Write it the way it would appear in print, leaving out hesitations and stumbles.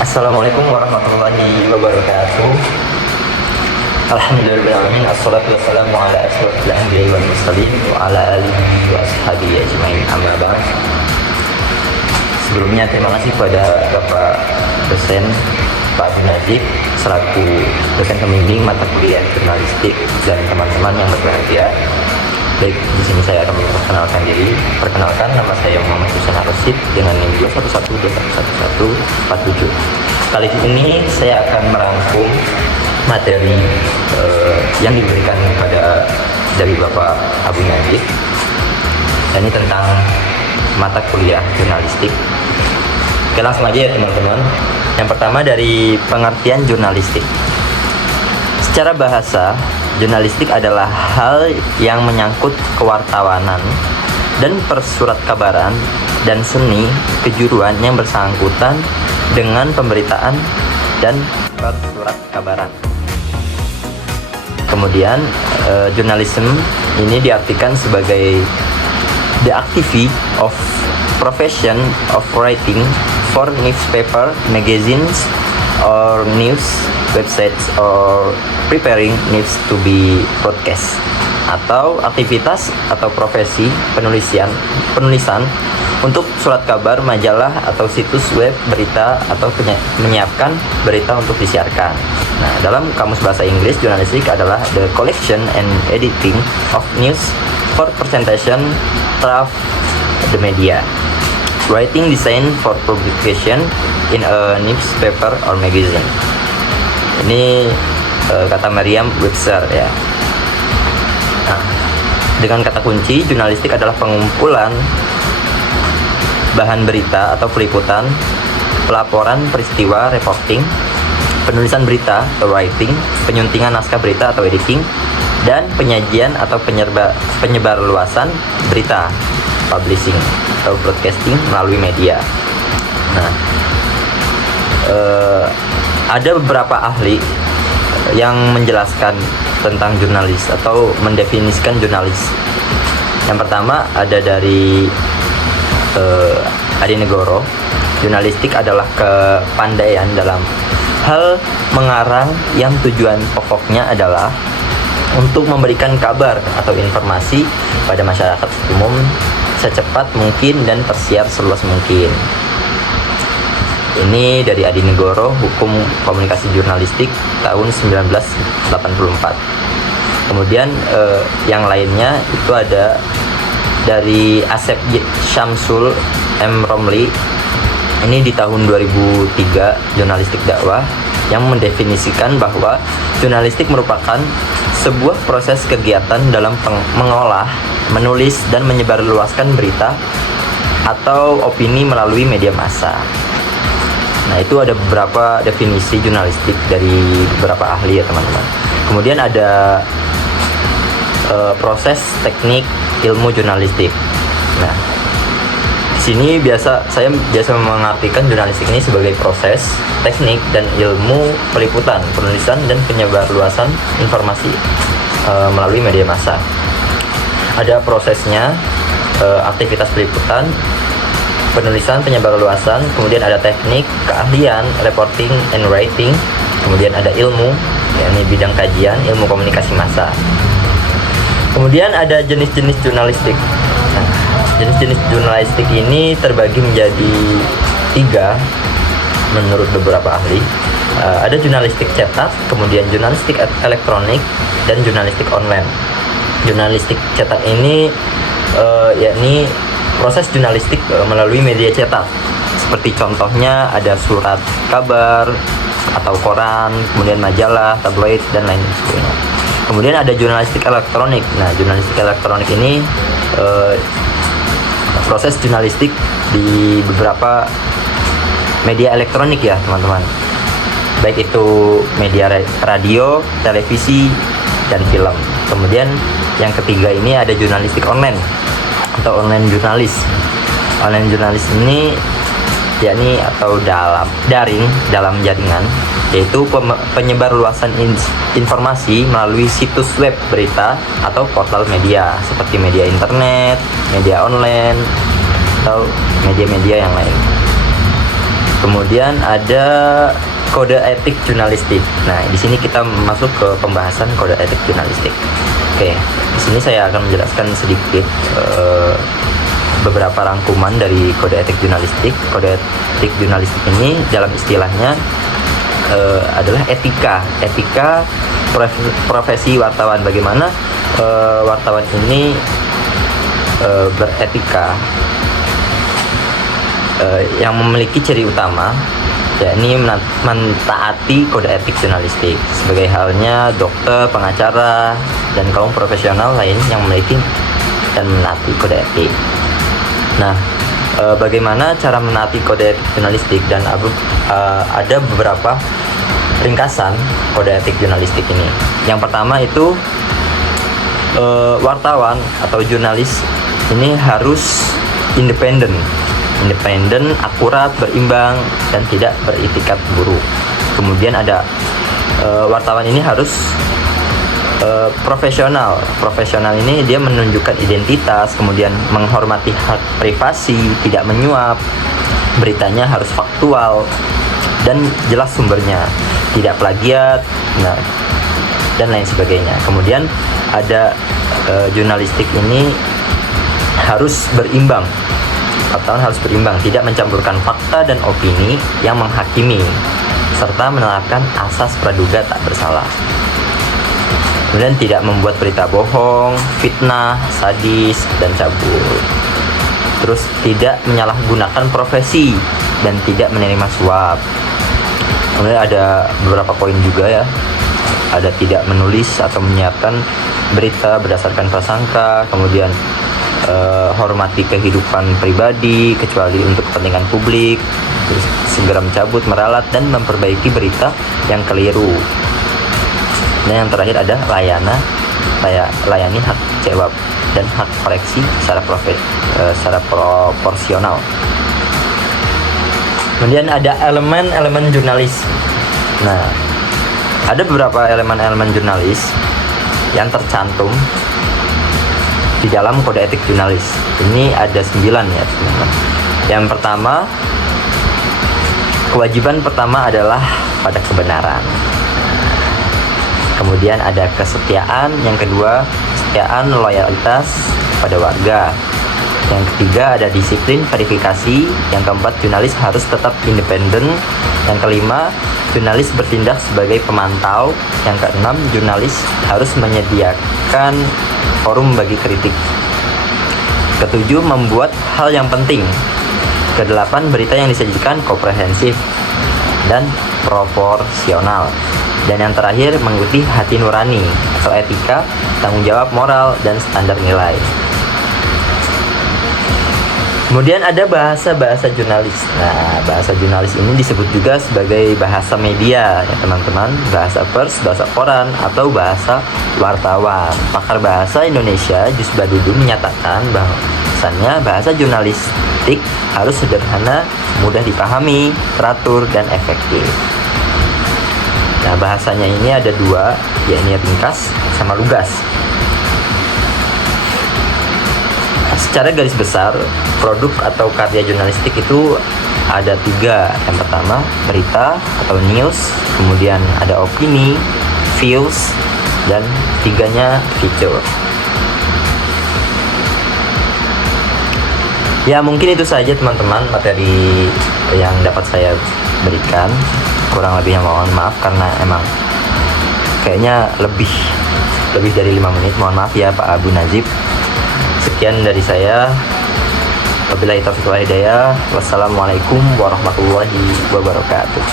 Assalamualaikum warahmatullahi wabarakatuh. Alhamdulillahirrahmanirrahim. Assalatu wassalamu ala asyrafil anbiya'i wal mursalin wa ala alihi wa ashabihi ajmain, amma ba'd. Sebelumnya terima kasih kepada Bapak dosen Pak Najib selaku dosen pembimbing mata kuliah jurnalistik dan teman-teman yang berbahagia. Baik, di sini saya akan memperkenalkan diri. Perkenalkan, nama saya Muhammad Husain Ar-Rasyid dengan NIM 211211147. Kali ini saya akan merangkum materi yang diberikan dari Bapak Abu Najib. Ini tentang mata kuliah jurnalistik. Oke, langsung aja ya teman-teman. Yang pertama dari pengertian jurnalistik. Secara bahasa, jurnalistik adalah hal yang menyangkut kewartawanan dan persurat kabaran dan seni kejuruan yang bersangkutan dengan pemberitaan dan persurat kabaran. Kemudian, jurnalisme ini diartikan sebagai the activity of profession of writing for newspaper, magazines, or news websites, or preparing news to be broadcast, atau aktivitas atau profesi penulisan untuk surat kabar, majalah, atau situs web berita, atau menyiapkan berita untuk disiarkan. Nah, dalam Kamus Bahasa Inggris, jurnalistik adalah the collection and editing of news for presentation through the media. Writing design for publication in a newspaper or magazine. Ini kata Merriam-Webster ya. Nah, dengan kata kunci, jurnalistik adalah pengumpulan bahan berita atau peliputan, pelaporan peristiwa reporting, penulisan berita atau writing, penyuntingan naskah berita atau editing, dan penyajian atau penyebar luasan berita, publishing atau broadcasting melalui media. Nah, ada beberapa ahli yang menjelaskan tentang jurnalis atau mendefinisikan jurnalis. Yang pertama ada dari Adi Negoro. Jurnalistik adalah kepandaian dalam hal mengarang yang tujuan pokoknya adalah untuk memberikan kabar atau informasi pada masyarakat umum secepat mungkin dan tersiar seluas mungkin. Ini dari Adi Negoro, Hukum Komunikasi Jurnalistik tahun 1984. Kemudian yang lainnya itu ada dari Asep Syamsul M. Romli. Ini di tahun 2003, Jurnalistik Dakwah, yang mendefinisikan bahwa jurnalistik merupakan sebuah proses kegiatan dalam mengolah, menulis, dan menyebarluaskan berita atau opini melalui media massa. Nah, itu ada beberapa definisi jurnalistik dari beberapa ahli ya teman-teman. Kemudian ada proses teknik ilmu jurnalistik. Nah, di sini saya biasa mengartikan jurnalistik ini sebagai proses teknik dan ilmu peliputan, penulisan, dan penyebarluasan informasi melalui media massa. Ada prosesnya, aktivitas peliputan, penulisan, penyebarluasan, kemudian ada teknik, keahlian, reporting and writing, kemudian ada ilmu, yakni bidang kajian, ilmu komunikasi massa. Kemudian ada jenis-jenis jurnalistik. Nah, jenis-jenis jurnalistik ini terbagi menjadi 3 menurut beberapa ahli. Ada jurnalistik cetak, kemudian jurnalistik elektronik, dan jurnalistik online. Jurnalistik cetak ini yakni proses jurnalistik melalui media cetak. Seperti contohnya ada surat kabar atau koran, kemudian majalah, tabloid, dan lain sebagainya. Kemudian ada jurnalistik elektronik. Nah, jurnalistik elektronik ini proses jurnalistik di beberapa media elektronik ya teman-teman. Baik itu media radio, televisi, dan film. Kemudian yang ketiga ini ada jurnalistik online atau online jurnalis. Online jurnalis ini yakni atau daring dalam jaringan, yaitu penyebar luasan informasi melalui situs web berita atau portal media seperti media internet, media online, atau media-media yang lain. Kemudian ada kode etik jurnalistik. Nah, di sini kita masuk ke pembahasan kode etik jurnalistik. Oke, di sini saya akan menjelaskan sedikit beberapa rangkuman dari kode etik jurnalistik. Kode etik jurnalistik ini dalam istilahnya adalah etika profesi wartawan. Bagaimana wartawan ini beretika, yang memiliki ciri utama yakni mentaati kode etik jurnalistik, sebagai halnya dokter, pengacara, dan kaum profesional lain yang memiliki dan menaati kode etik. Nah, bagaimana cara menaati kode etik jurnalistik, dan ada beberapa ringkasan kode etik jurnalistik ini. Yang pertama itu wartawan atau jurnalis ini harus independen, akurat, berimbang, dan tidak beritikat buruk. Kemudian ada wartawan ini harus profesional. Profesional ini dia menunjukkan identitas, kemudian menghormati hak privasi, tidak menyuap. Beritanya harus faktual dan jelas sumbernya, tidak plagiat, dan lain sebagainya. Kemudian ada jurnalistik ini harus berimbang. Wartawan harus berimbang, tidak mencampurkan fakta dan opini yang menghakimi, serta menerapkan asas praduga tak bersalah. Kemudian tidak membuat berita bohong, fitnah, sadis, dan cabul. Terus tidak menyalahgunakan profesi dan tidak menerima suap. Kemudian ada beberapa poin juga ya. Ada tidak menulis atau menyiapkan berita berdasarkan prasangka, kemudian hormati kehidupan pribadi kecuali untuk kepentingan publik, terus segera mencabut, meralat, dan memperbaiki berita yang keliru. Dan yang terakhir ada layani hak jawab dan hak koreksi secara proporsional. Kemudian ada elemen-elemen jurnalis. Nah, ada beberapa elemen-elemen jurnalis yang tercantum di dalam kode etik jurnalis. Ini ada 9 ya teman-teman. Yang pertama, kewajiban pertama adalah pada kebenaran. Kemudian ada kesetiaan. Yang kedua, kesetiaan loyalitas pada warga. Yang ketiga ada disiplin verifikasi. Yang keempat, jurnalis harus tetap independen. Yang kelima, jurnalis bertindak sebagai pemantau. Yang keenam, jurnalis harus menyediakan forum bagi kritik. Ketujuh, membuat hal yang penting. Kedelapan, berita yang disajikan komprehensif dan proporsional. Dan yang terakhir, mengikuti hati nurani atau etika, tanggung jawab moral, dan standar nilai. Kemudian ada bahasa jurnalis. Nah, bahasa jurnalis ini disebut juga sebagai bahasa media ya teman-teman, bahasa pers, bahasa koran, atau bahasa wartawan. Pakar bahasa Indonesia Jus Badudu menyatakan bahwasannya bahasa jurnalistik harus sederhana, mudah dipahami, teratur, dan efektif. Nah, bahasanya ini ada dua, yakni ringkas sama lugas. Secara garis besar, produk atau karya jurnalistik itu ada 3. Yang pertama, berita atau news, kemudian ada opini, views, dan 3-nya feature. Ya, mungkin itu saja teman-teman materi yang dapat saya berikan. Kurang lebihnya mohon maaf karena emang kayaknya lebih dari 5 menit. Mohon maaf ya Pak Abu Najib. Sekian dari saya. Wabillahi taufiq wal hidayah. Wassalamualaikum warahmatullahi wabarakatuh.